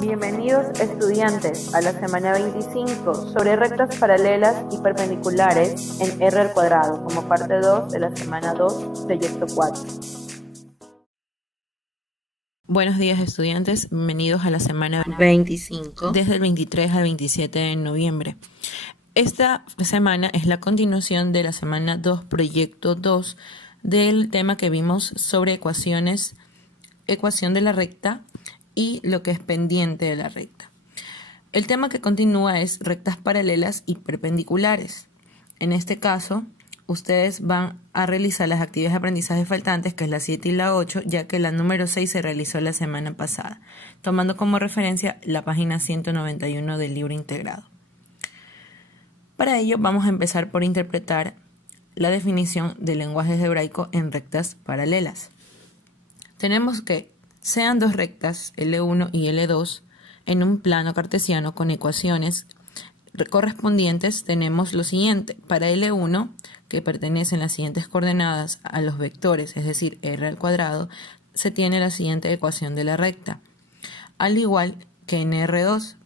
Bienvenidos estudiantes a la semana 25 sobre rectas paralelas y perpendiculares en R al cuadrado como parte 2 de la semana 2, proyecto 4. Buenos días estudiantes, bienvenidos a la semana 25 desde el 23 al 27 de noviembre. Esta semana es la continuación de la semana 2, proyecto 2, del tema que vimos sobre ecuación de la recta y lo que es pendiente de la recta. El tema que continúa es rectas paralelas y perpendiculares. En este caso, ustedes van a realizar las actividades de aprendizaje faltantes, que es la 7 y la 8, ya que la número 6 se realizó la semana pasada, tomando como referencia la página 191 del libro integrado. Para ello, vamos a empezar por interpretar la definición del lenguaje algebraico en rectas paralelas. Tenemos que sean dos rectas, L1 y L2, en un plano cartesiano con ecuaciones correspondientes. Tenemos lo siguiente: para L1, que pertenecen las siguientes coordenadas a los vectores, es decir, R al cuadrado, se tiene la siguiente ecuación de la recta. Al igual que en L2,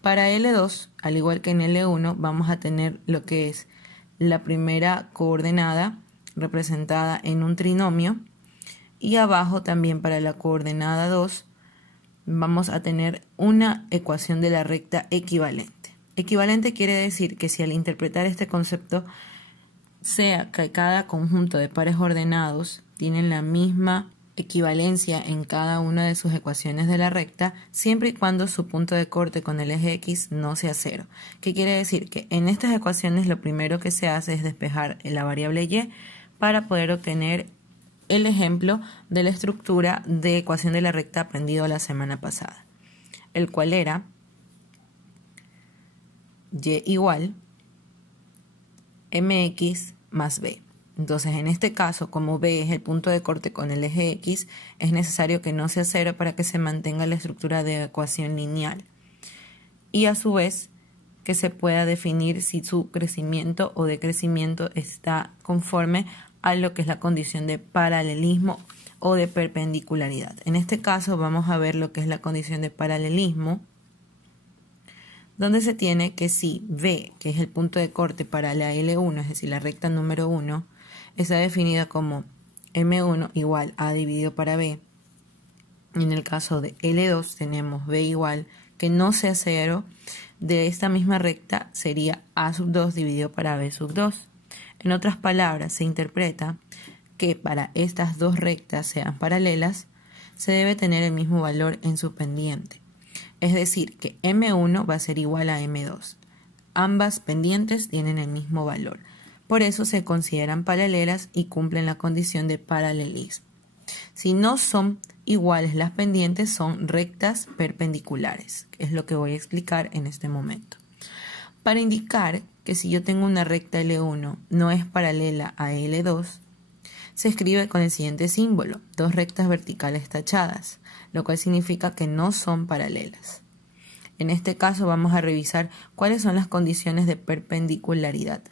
para L2, al igual que en L1, vamos a tener lo que es la primera coordenada representada en un trinomio, y abajo también para la coordenada 2 vamos a tener una ecuación de la recta equivalente. Equivalente quiere decir que si al interpretar este concepto, sea que cada conjunto de pares ordenados tienen la misma equivalencia en cada una de sus ecuaciones de la recta, siempre y cuando su punto de corte con el eje X no sea 0. ¿Qué quiere decir? Que en estas ecuaciones lo primero que se hace es despejar la variable Y para poder obtener el ejemplo de la estructura de ecuación de la recta aprendido la semana pasada, el cual era Y igual mx más b. Entonces, en este caso, como b es el punto de corte con el eje X, es necesario que no sea 0 para que se mantenga la estructura de ecuación lineal. Y a su vez, que se pueda definir si su crecimiento o decrecimiento está conforme a lo que es la condición de paralelismo o de perpendicularidad. En este caso vamos a ver lo que es la condición de paralelismo, donde se tiene que si B, que es el punto de corte para la L1, es decir, la recta número 1, está definida como M1 igual A dividido para B. En el caso de L2 tenemos B igual, que no sea 0, de esta misma recta sería A sub 2 dividido para B sub 2. En otras palabras, se interpreta que para estas dos rectas sean paralelas, se debe tener el mismo valor en su pendiente. Es decir, que M1 va a ser igual a M2. Ambas pendientes tienen el mismo valor. Por eso se consideran paralelas y cumplen la condición de paralelismo. Si no son iguales las pendientes, son rectas perpendiculares, que es lo que voy a explicar en este momento. Para indicar que si yo tengo una recta L1 no es paralela a L2, se escribe con el siguiente símbolo: dos rectas verticales tachadas, lo cual significa que no son paralelas. En este caso vamos a revisar cuáles son las condiciones de perpendicularidad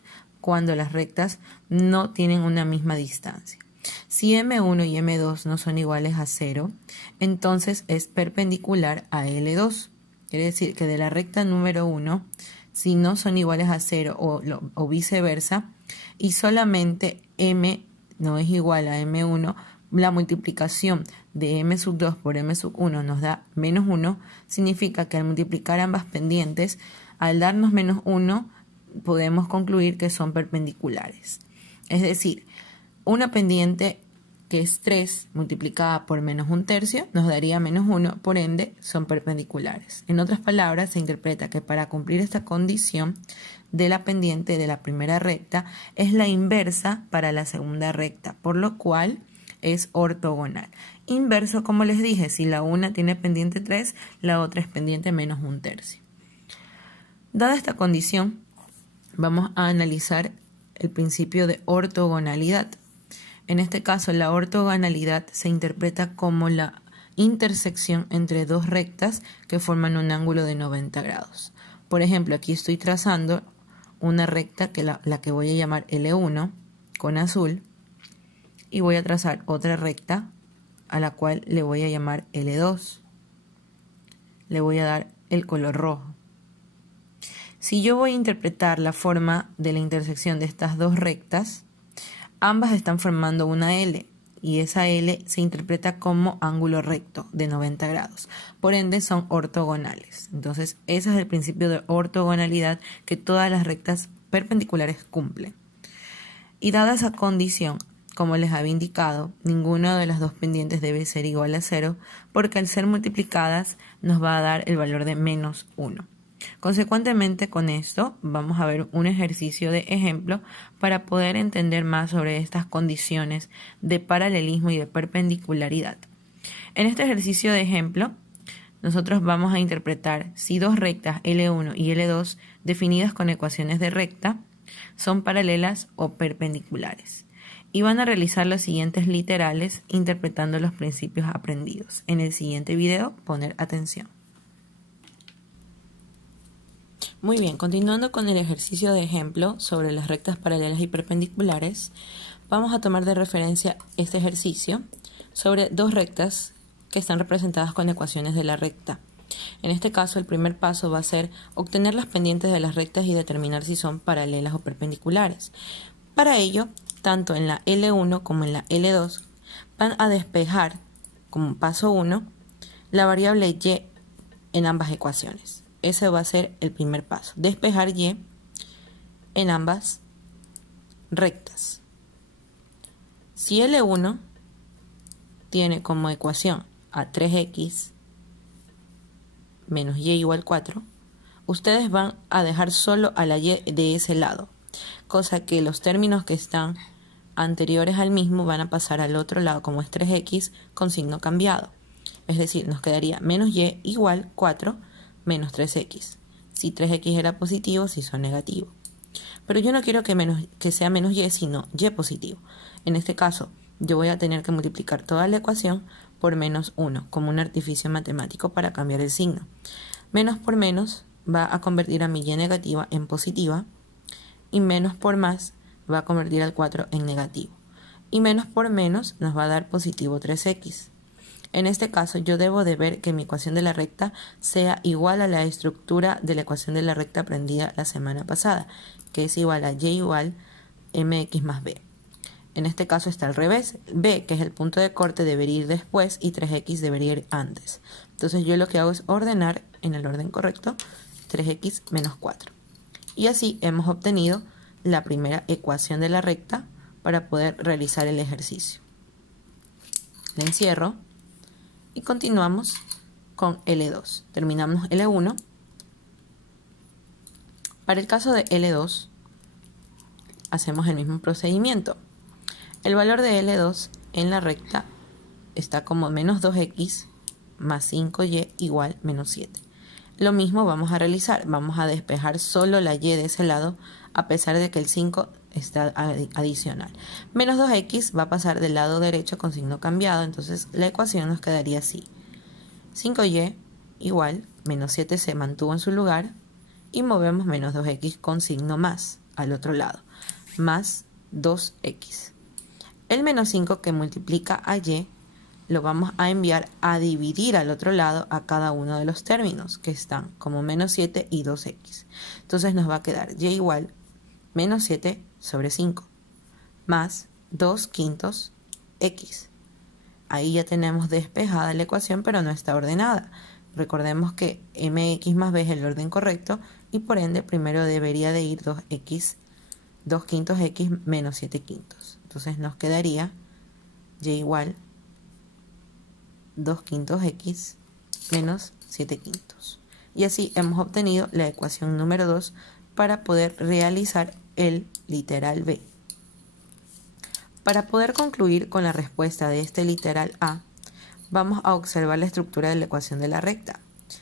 cuando las rectas no tienen una misma distancia. Si M1 y M2 no son iguales a 0, entonces es perpendicular a L2. Quiere decir que de la recta número 1, si no son iguales a 0 o viceversa, y solamente M no es igual a M1, la multiplicación de M sub 2 por M sub 1 nos da menos 1, significa que al multiplicar ambas pendientes, al darnos menos 1, podemos concluir que son perpendiculares. Es decir, una pendiente que es 3 multiplicada por menos 1/3 nos daría menos 1, por ende son perpendiculares. En otras palabras, se interpreta que para cumplir esta condición de la pendiente de la primera recta es la inversa para la segunda recta, por lo cual es ortogonal. Inverso, como les dije, si la una tiene pendiente 3, la otra es pendiente menos 1/3. Dada esta condición, vamos a analizar el principio de ortogonalidad. En este caso, la ortogonalidad se interpreta como la intersección entre dos rectas que forman un ángulo de 90 grados. Por ejemplo, aquí estoy trazando una recta que la que voy a llamar L1 con azul, y voy a trazar otra recta a la cual le voy a llamar L2. Le voy a dar el color rojo. Si yo voy a interpretar la forma de la intersección de estas dos rectas, ambas están formando una L y esa L se interpreta como ángulo recto de 90 grados. Por ende son ortogonales. Entonces ese es el principio de ortogonalidad que todas las rectas perpendiculares cumplen. Y dada esa condición, como les había indicado, ninguna de las dos pendientes debe ser igual a 0 porque al ser multiplicadas nos va a dar el valor de menos 1. Consecuentemente con esto vamos a ver un ejercicio de ejemplo para poder entender más sobre estas condiciones de paralelismo y de perpendicularidad. En este ejercicio de ejemplo nosotros vamos a interpretar si dos rectas L1 y L2 definidas con ecuaciones de recta son paralelas o perpendiculares y van a realizar los siguientes literales interpretando los principios aprendidos. En el siguiente video poner atención. Muy bien, continuando con el ejercicio de ejemplo sobre las rectas paralelas y perpendiculares, vamos a tomar de referencia este ejercicio sobre dos rectas que están representadas con ecuaciones de la recta. En este caso, el primer paso va a ser obtener las pendientes de las rectas y determinar si son paralelas o perpendiculares. Para ello, tanto en la L1 como en la L2 van a despejar, como paso 1, la variable y en ambas ecuaciones. Ese va a ser el primer paso, despejar y en ambas rectas. Si L1 tiene como ecuación a 3x menos y igual 4, ustedes van a dejar solo a la y de ese lado, cosa que los términos que están anteriores al mismo van a pasar al otro lado como es 3x con signo cambiado. Es decir, nos quedaría menos y igual 4 menos 3x. Si 3x era positivo, si son negativo. Pero yo no quiero que sea menos y, sino y positivo. En este caso, yo voy a tener que multiplicar toda la ecuación por menos 1, como un artificio matemático para cambiar el signo. Menos por menos va a convertir a mi y negativa en positiva, y menos por más va a convertir al 4 en negativo. Y menos por menos nos va a dar positivo 3x. En este caso, yo debo de ver que mi ecuación de la recta sea igual a la estructura de la ecuación de la recta aprendida la semana pasada, que es igual a y igual mx más b. En este caso está al revés. B, que es el punto de corte, debería ir después y 3x debería ir antes. Entonces yo lo que hago es ordenar en el orden correcto 3x menos 4. Y así hemos obtenido la primera ecuación de la recta para poder realizar el ejercicio. La encierro. Y continuamos con L2. Terminamos L1. Para el caso de L2, hacemos el mismo procedimiento. El valor de L2 en la recta está como menos 2x más 5y igual menos 7. Lo mismo vamos a realizar. Vamos a despejar solo la y de ese lado, a pesar de que el 5 está adicional. Menos 2x va a pasar del lado derecho con signo cambiado, entonces la ecuación nos quedaría así. 5y igual, menos 7 se mantuvo en su lugar y movemos menos 2x con signo más al otro lado, más 2x. El menos 5 que multiplica a y lo vamos a enviar a dividir al otro lado a cada uno de los términos que están como menos 7 y 2x. Entonces nos va a quedar y igual menos 7 sobre 5 más 2 quintos x. Ahí ya tenemos despejada la ecuación, pero no está ordenada. Recordemos que mx más b es el orden correcto y por ende primero debería de ir 2x, 2 quintos x menos 7 quintos. Entonces nos quedaría y igual 2 quintos x menos 7 quintos. Y así hemos obtenido la ecuación número 2 para poder realizar el literal B. Para poder concluir con la respuesta de este literal A, vamos a observar la estructura de la ecuación de la recta.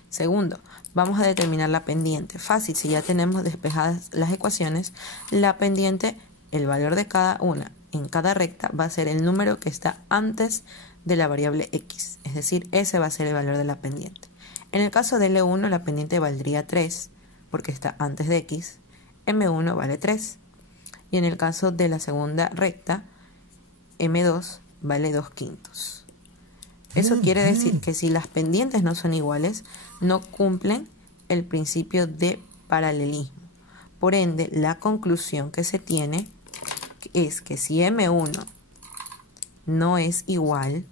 Segundo, vamos a determinar la pendiente. Fácil, si ya tenemos despejadas las ecuaciones, la pendiente, el valor de cada una en cada recta va a ser el número que está antes de la variable x, es decir, ese va a ser el valor de la pendiente. En el caso de L1, la pendiente valdría 3, porque está antes de x, M1 vale 3. Y en el caso de la segunda recta, M2 vale 2 quintos. Eso quiere decir que si las pendientes no son iguales, no cumplen el principio de paralelismo. Por ende, la conclusión que se tiene es que si M1 no es igual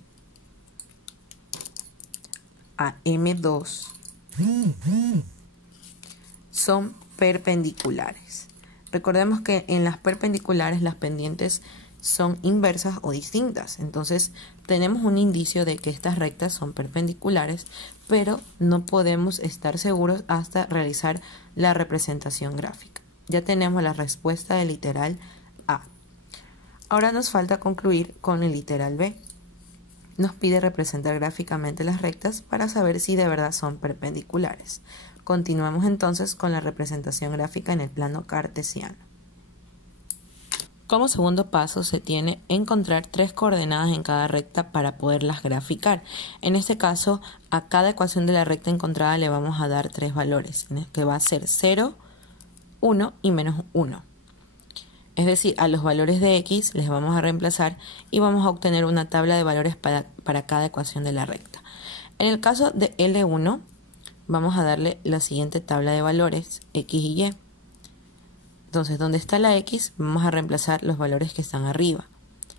a M2, son perpendiculares. Recordemos que en las perpendiculares las pendientes son inversas o distintas. Entonces tenemos un indicio de que estas rectas son perpendiculares, pero no podemos estar seguros hasta realizar la representación gráfica. Ya tenemos la respuesta del literal A. Ahora nos falta concluir con el literal B. Nos pide representar gráficamente las rectas para saber si de verdad son perpendiculares. Continuamos entonces con la representación gráfica en el plano cartesiano. Como segundo paso se tiene encontrar 3 coordenadas en cada recta para poderlas graficar. En este caso, a cada ecuación de la recta encontrada le vamos a dar 3 valores, que va a ser 0, 1 y menos 1. Es decir, a los valores de x les vamos a reemplazar y vamos a obtener una tabla de valores para cada ecuación de la recta. En el caso de L1, vamos a darle la siguiente tabla de valores, x y y. Entonces, donde está la x, vamos a reemplazar los valores que están arriba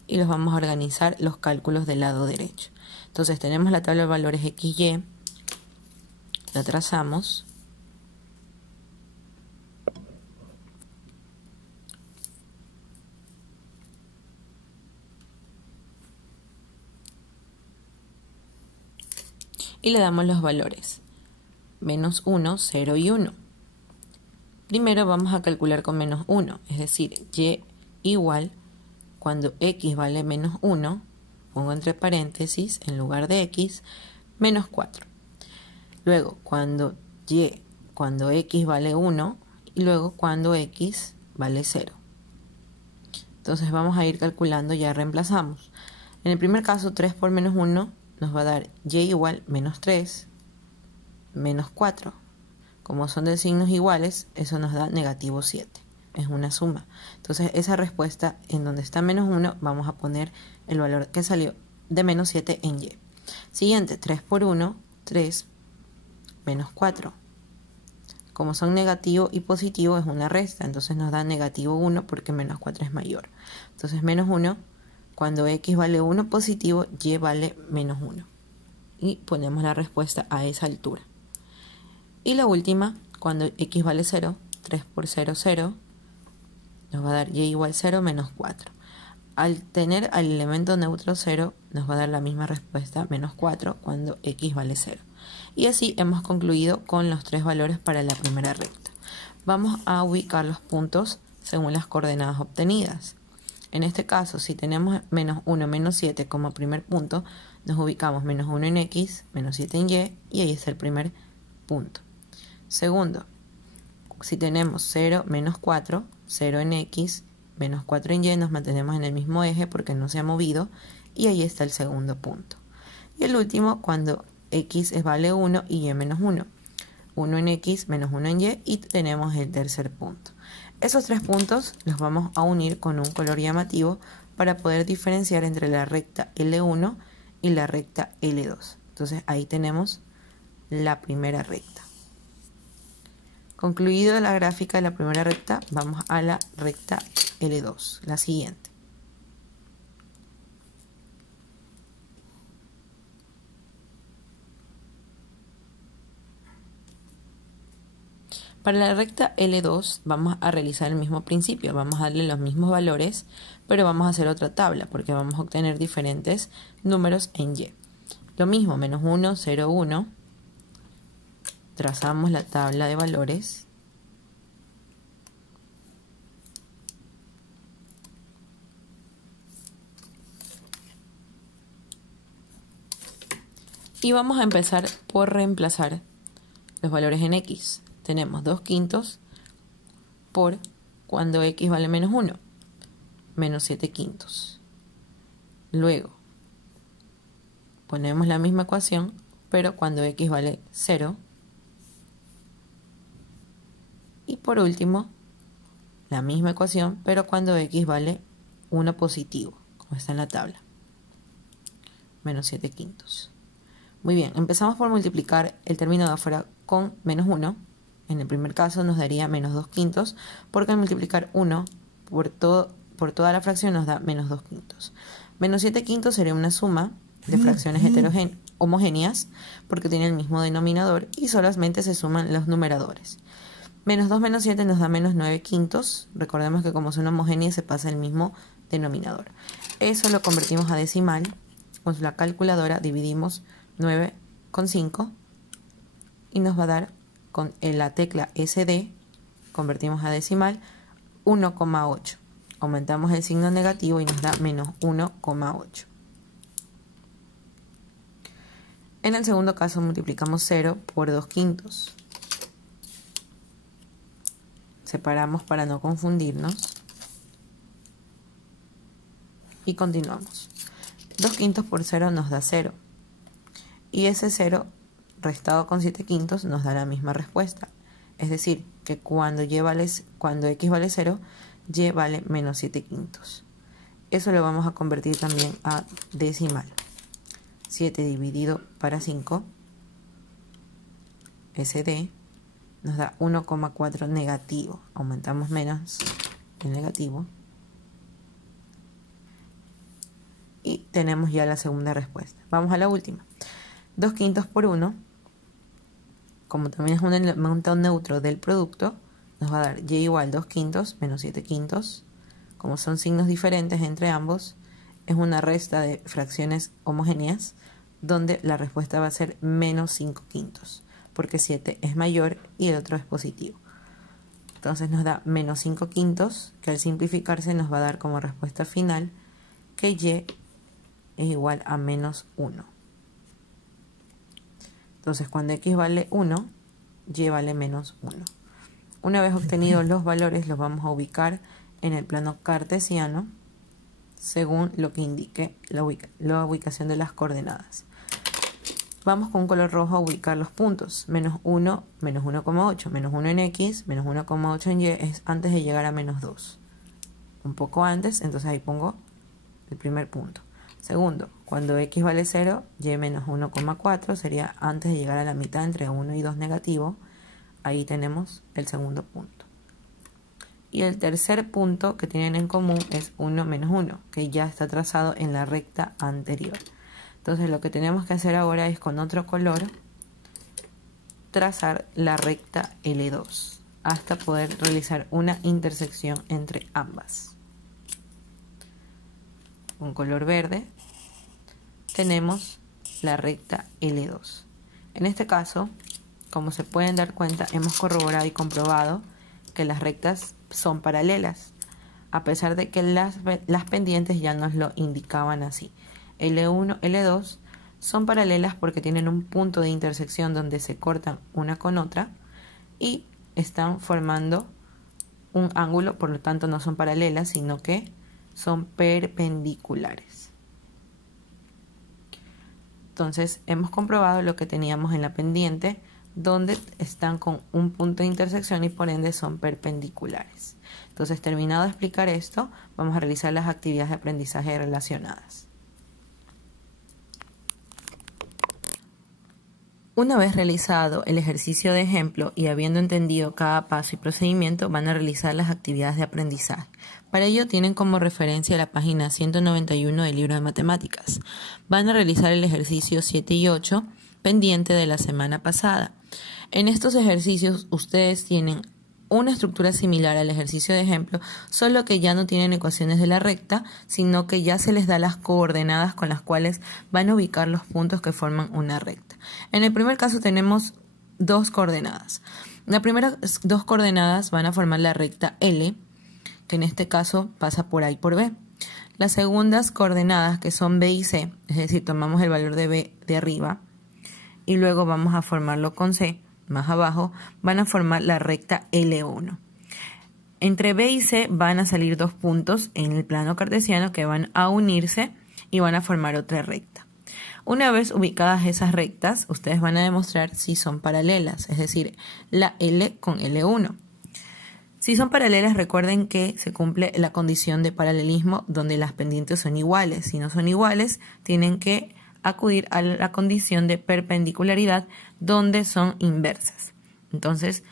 y los vamos a organizar los cálculos del lado derecho. Entonces, tenemos la tabla de valores x y, la trazamos. Y le damos los valores menos 1, 0 y 1. Primero vamos a calcular con menos 1, es decir, y igual, cuando x vale menos 1, pongo entre paréntesis, en lugar de x, menos 4. Luego, cuando x vale 1, y luego cuando x vale 0. Entonces vamos a ir calculando, ya reemplazamos. En el primer caso, 3 por menos 1 nos va a dar y igual menos 3, menos 4. Como son de signos iguales, eso nos da negativo 7. Es una suma. Entonces, esa respuesta en donde está menos 1, vamos a poner el valor que salió de menos 7 en y. Siguiente, 3 por 1, 3, menos 4. Como son negativo y positivo, es una resta. Entonces, nos da negativo 1 porque menos 4 es mayor. Entonces, menos 1, cuando x vale 1 positivo, y vale menos 1. Y ponemos la respuesta a esa altura. Y la última, cuando x vale 0, 3 por 0, 0, nos va a dar y igual 0 menos 4. Al tener al elemento neutro 0, nos va a dar la misma respuesta, menos 4, cuando x vale 0. Y así hemos concluido con los 3 valores para la primera recta. Vamos a ubicar los puntos según las coordenadas obtenidas. En este caso, si tenemos menos 1, menos 7 como primer punto, nos ubicamos menos 1 en x, menos 7 en y ahí está el primer punto. Segundo, si tenemos 0, menos 4, 0 en x, menos 4 en y, nos mantenemos en el mismo eje porque no se ha movido y ahí está el segundo punto. Y el último, cuando x vale 1 y y menos 1. 1 en x, menos 1 en y tenemos el tercer punto. Esos 3 puntos los vamos a unir con un color llamativo para poder diferenciar entre la recta L1 y la recta L2. Entonces ahí tenemos la primera recta. Concluido la gráfica de la primera recta, vamos a la recta L2, la siguiente. Para la recta L2 vamos a realizar el mismo principio, vamos a darle los mismos valores, pero vamos a hacer otra tabla porque vamos a obtener diferentes números en y. Lo mismo, menos 1, 0, 1. Trazamos la tabla de valores. Y vamos a empezar por reemplazar los valores en x. Tenemos 2 quintos por cuando x vale menos 1, menos 7 quintos. Luego, ponemos la misma ecuación, pero cuando x vale 0. Y por último, la misma ecuación, pero cuando x vale 1 positivo, como está en la tabla. menos 7 quintos. Muy bien, empezamos por multiplicar el término de afuera con menos 1. En el primer caso nos daría menos 2 quintos, porque al multiplicar 1 por toda la fracción nos da menos 2 quintos. Menos 7 quintos sería una suma de fracciones homogéneas, porque tiene el mismo denominador y solamente se suman los numeradores. Menos 2 menos 7 nos da menos 9 quintos. Recordemos que como son homogéneas se pasa el mismo denominador. Eso lo convertimos a decimal. Con la calculadora dividimos 9 con 5 y nos va a dar, con la tecla SD, convertimos a decimal, 1,8. Aumentamos el signo negativo y nos da menos 1,8. En el segundo caso multiplicamos 0 por 2 quintos. Separamos para no confundirnos. Y continuamos. 2 quintos por 0 nos da 0. Y ese 0 restado con 7 quintos nos da la misma respuesta. Es decir, que cuando x vale 0, y vale menos 7 quintos. Eso lo vamos a convertir también a decimal. 7 dividido para 5, SD, nos da 1,4 negativo. Aumentamos menos el negativo. Y tenemos ya la segunda respuesta. Vamos a la última. 2 quintos por 1, como también es un elemento neutro del producto, nos va a dar y igual 2 quintos menos 7 quintos. Como son signos diferentes entre ambos, es una resta de fracciones homogéneas, donde la respuesta va a ser menos 5 quintos, porque 7 es mayor y el otro es positivo. Entonces nos da menos 5 quintos, que al simplificarse nos va a dar como respuesta final que y es igual a menos 1. Entonces cuando x vale 1, y vale menos 1. Una vez obtenidos los valores, los vamos a ubicar en el plano cartesiano, según lo que indique la ubicación de las coordenadas. Vamos con un color rojo a ubicar los puntos. Menos 1, menos 1,8. Menos 1 en x, menos 1,8 en y es antes de llegar a menos 2. Un poco antes, entonces ahí pongo el primer punto. Segundo, cuando x vale 0, y menos 1,4 sería antes de llegar a la mitad entre 1 y 2 negativo. Ahí tenemos el segundo punto. Y el tercer punto que tienen en común es 1 menos 1, que ya está trazado en la recta anterior. Entonces lo que tenemos que hacer ahora es con otro color trazar la recta L2 hasta poder realizar una intersección entre ambas. Con color verde tenemos la recta L2. En este caso, como se pueden dar cuenta, hemos corroborado y comprobado que las rectas son paralelas, a pesar de que las pendientes ya nos lo indicaban así. L1, L2 son paralelas porque tienen un punto de intersección donde se cortan una con otra y están formando un ángulo, por lo tanto no son paralelas, sino que son perpendiculares. Entonces hemos comprobado lo que teníamos en la pendiente, donde están con un punto de intersección y por ende son perpendiculares. Entonces, terminado de explicar esto, vamos a realizar las actividades de aprendizaje relacionadas. Una vez realizado el ejercicio de ejemplo y habiendo entendido cada paso y procedimiento, van a realizar las actividades de aprendizaje. Para ello tienen como referencia la página 191 del libro de matemáticas. Van a realizar el ejercicio 7 y 8 pendiente de la semana pasada. En estos ejercicios ustedes tienen una estructura similar al ejercicio de ejemplo, solo que ya no tienen ecuaciones de la recta, sino que ya se les da las coordenadas con las cuales van a ubicar los puntos que forman una recta. En el primer caso tenemos dos coordenadas. Las primeras dos coordenadas van a formar la recta L, que en este caso pasa por A y por B. Las segundas coordenadas, que son B y C, es decir, tomamos el valor de B de arriba y luego vamos a formarlo con C más abajo, van a formar la recta L1. Entre B y C van a salir dos puntos en el plano cartesiano que van a unirse y van a formar otra recta. Una vez ubicadas esas rectas, ustedes van a demostrar si son paralelas, es decir, la L con L1. Si son paralelas, recuerden que se cumple la condición de paralelismo donde las pendientes son iguales. Si no son iguales, tienen que acudir a la condición de perpendicularidad donde son inversas. Entonces,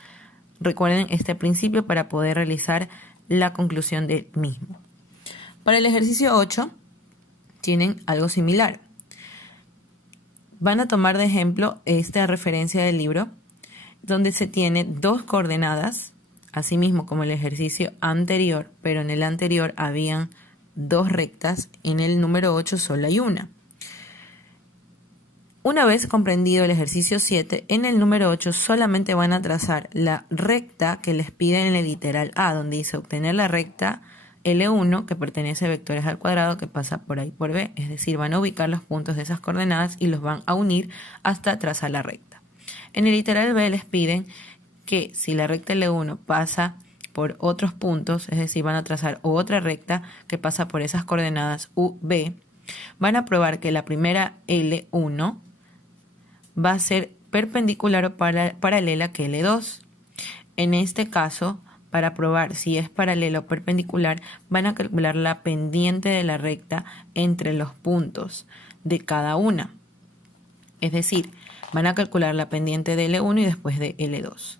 recuerden este principio para poder realizar la conclusión del mismo. Para el ejercicio 8 tienen algo similar. Van a tomar de ejemplo esta referencia del libro donde se tiene dos coordenadas, así mismo como el ejercicio anterior, pero en el anterior habían dos rectas, en el número 8 solo hay una. Una vez comprendido el ejercicio 7, en el número 8 solamente van a trazar la recta que les piden en el literal A, donde dice obtener la recta L1 que pertenece a vectores al cuadrado que pasa por A y por B, es decir, van a ubicar los puntos de esas coordenadas y los van a unir hasta trazar la recta. En el literal B les piden que si la recta L1 pasa por otros puntos, es decir, van a trazar otra recta que pasa por esas coordenadas U, B, van a probar que la primera L1 va a ser perpendicular o paralela que L2. En este caso, para probar si es paralela o perpendicular, van a calcular la pendiente de la recta entre los puntos de cada una. Es decir, van a calcular la pendiente de L1 y después de L2.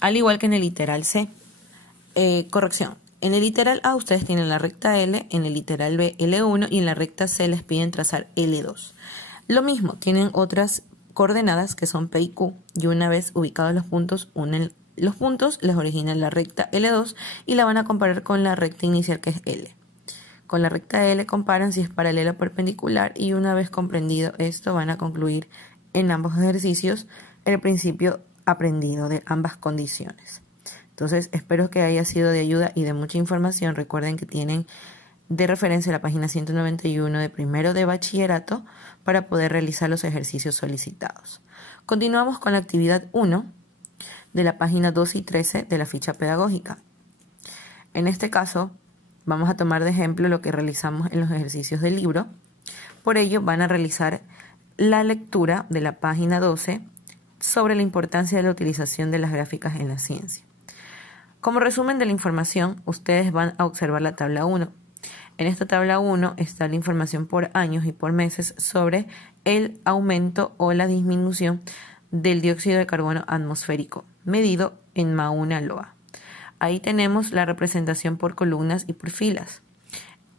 Al igual que en el literal C. Corrección. En el literal A ustedes tienen la recta L, en el literal B L1 y en la recta C les piden trazar L2. Lo mismo, tienen otras coordenadas que son P y Q y una vez ubicados los puntos, unen los puntos, les originan la recta L2 y la van a comparar con la recta inicial que es L. Con la recta L comparan si es paralela o perpendicular y una vez comprendido esto van a concluir en ambos ejercicios el principio aprendido de ambas condiciones. Entonces espero que haya sido de ayuda y de mucha información. Recuerden que tienen de referencia la página 191 de primero de bachillerato para poder realizar los ejercicios solicitados. Continuamos con la actividad 1 de la página 12 y 13 de la ficha pedagógica. En este caso vamos a tomar de ejemplo lo que realizamos en los ejercicios del libro. Por ello van a realizar la lectura de la página 12 sobre la importancia de la utilización de las gráficas en la ciencia. Como resumen de la información, ustedes van a observar la tabla 1. En esta tabla 1 está la información por años y por meses sobre el aumento o la disminución del dióxido de carbono atmosférico, medido en Mauna Loa. Ahí tenemos la representación por columnas y por filas.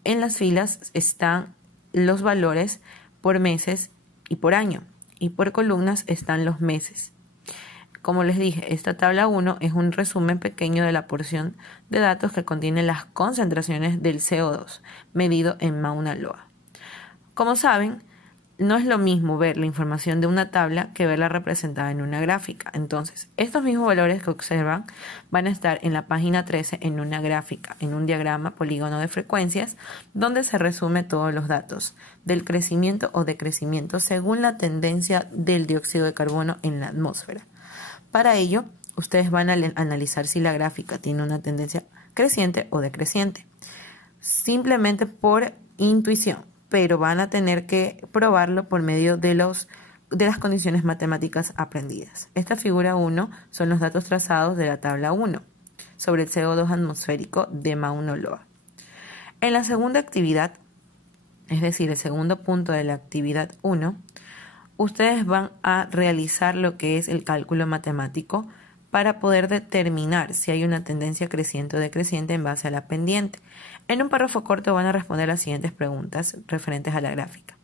En las filas están los valores por meses y por año, y por columnas están los meses. Como les dije, esta tabla 1 es un resumen pequeño de la porción de datos que contiene las concentraciones del CO2 medido en Mauna Loa. Como saben, no es lo mismo ver la información de una tabla que verla representada en una gráfica. Entonces, estos mismos valores que observan van a estar en la página 13 en una gráfica, en un diagrama polígono de frecuencias, donde se resume todos los datos del crecimiento o decrecimiento según la tendencia del dióxido de carbono en la atmósfera. Para ello, ustedes van a analizar si la gráfica tiene una tendencia creciente o decreciente, simplemente por intuición, pero van a tener que probarlo por medio de las condiciones matemáticas aprendidas. Esta figura 1 son los datos trazados de la tabla 1 sobre el CO2 atmosférico de Mauna Loa. En la segunda actividad, es decir, el segundo punto de la actividad 1, ustedes van a realizar lo que es el cálculo matemático para poder determinar si hay una tendencia creciente o decreciente en base a la pendiente. En un párrafo corto van a responder las siguientes preguntas referentes a la gráfica.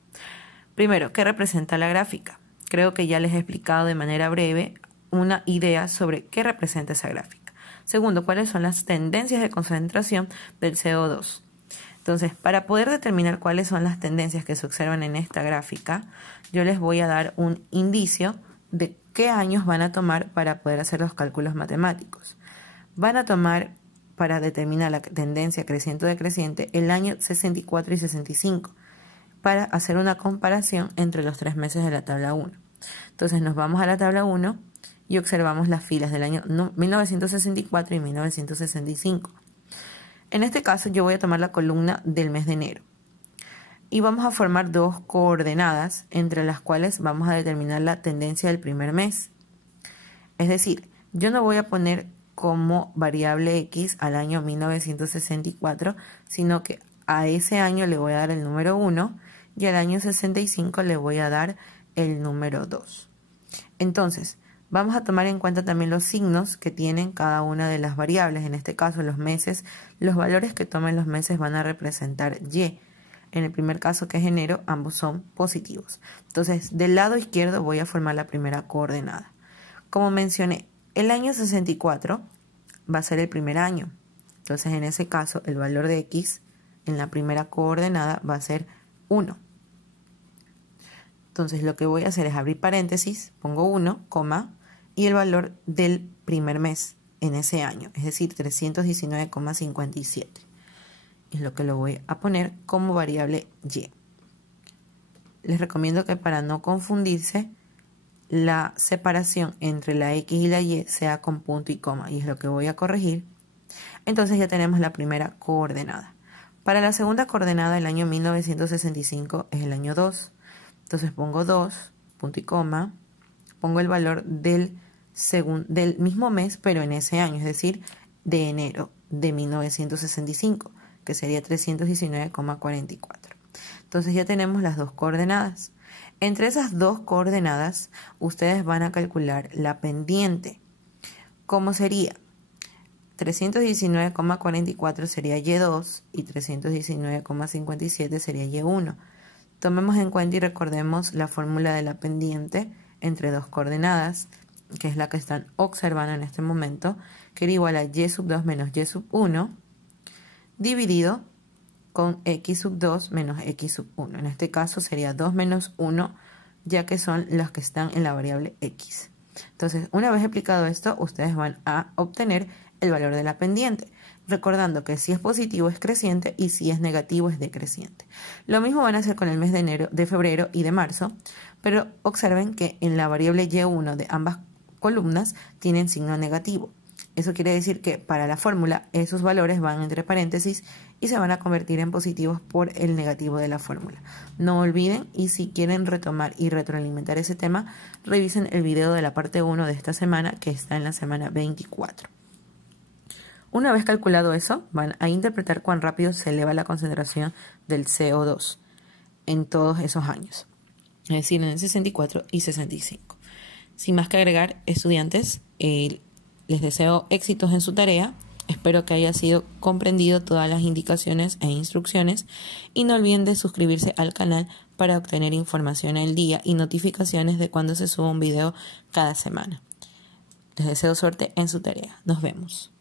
Primero, ¿qué representa la gráfica? Creo que ya les he explicado de manera breve una idea sobre qué representa esa gráfica. Segundo, ¿cuáles son las tendencias de concentración del CO2? Entonces, para poder determinar cuáles son las tendencias que se observan en esta gráfica, yo les voy a dar un indicio de qué años van a tomar para poder hacer los cálculos matemáticos. Van a tomar, para determinar la tendencia creciente o decreciente, el año 64 y 65, para hacer una comparación entre los 3 meses de la tabla 1. Entonces, nos vamos a la tabla 1 y observamos las filas del año 1964 y 1965. En este caso yo voy a tomar la columna del mes de enero y vamos a formar dos coordenadas entre las cuales vamos a determinar la tendencia del primer mes. Es decir, yo no voy a poner como variable X al año 1964, sino que a ese año le voy a dar el número 1 y al año 65 le voy a dar el número 2. Entonces, vamos a tomar en cuenta también los signos que tienen cada una de las variables. En este caso, los meses, los valores que tomen los meses van a representar Y. En el primer caso, que es enero, ambos son positivos. Entonces, del lado izquierdo voy a formar la primera coordenada. Como mencioné, el año 64 va a ser el primer año. Entonces, en ese caso, el valor de X en la primera coordenada va a ser 1. Entonces, lo que voy a hacer es abrir paréntesis, pongo 1, coma, y el valor del primer mes en ese año, es decir, 319,57. Es lo que lo voy a poner como variable Y. Les recomiendo que para no confundirse, la separación entre la X y la Y sea con punto y coma, y es lo que voy a corregir. Entonces ya tenemos la primera coordenada. Para la segunda coordenada, el año 1965 es el año 2. Entonces pongo 2, punto y coma, pongo el valor del mismo mes, pero en ese año, es decir, de enero de 1965, que sería 319,44. Entonces ya tenemos las dos coordenadas. Entre esas dos coordenadas, ustedes van a calcular la pendiente. ¿Cómo sería? 319,44 sería Y2 y 319,57 sería Y1. Tomemos en cuenta y recordemos la fórmula de la pendiente entre dos coordenadas, que es la que están observando en este momento, que era igual a Y sub 2 menos Y sub 1, dividido con X sub 2 menos X sub 1. En este caso sería 2 menos 1, ya que son las que están en la variable X. Entonces, una vez aplicado esto, ustedes van a obtener el valor de la pendiente, recordando que si es positivo es creciente y si es negativo es decreciente. Lo mismo van a hacer con el mes de enero, de febrero y de marzo, pero observen que en la variable Y1 de ambas columnas tienen signo negativo. Eso quiere decir que para la fórmula esos valores van entre paréntesis y se van a convertir en positivos por el negativo de la fórmula. No olviden, y si quieren retomar y retroalimentar ese tema, revisen el video de la parte 1 de esta semana, que está en la semana 24. Una vez calculado eso, van a interpretar cuán rápido se eleva la concentración del CO2 en todos esos años, es decir, en el 64 y 65. Sin más que agregar, estudiantes, les deseo éxitos en su tarea. Espero que haya sido comprendido todas las indicaciones e instrucciones y no olviden de suscribirse al canal para obtener información al día y notificaciones de cuando se suba un video cada semana. Les deseo suerte en su tarea. Nos vemos.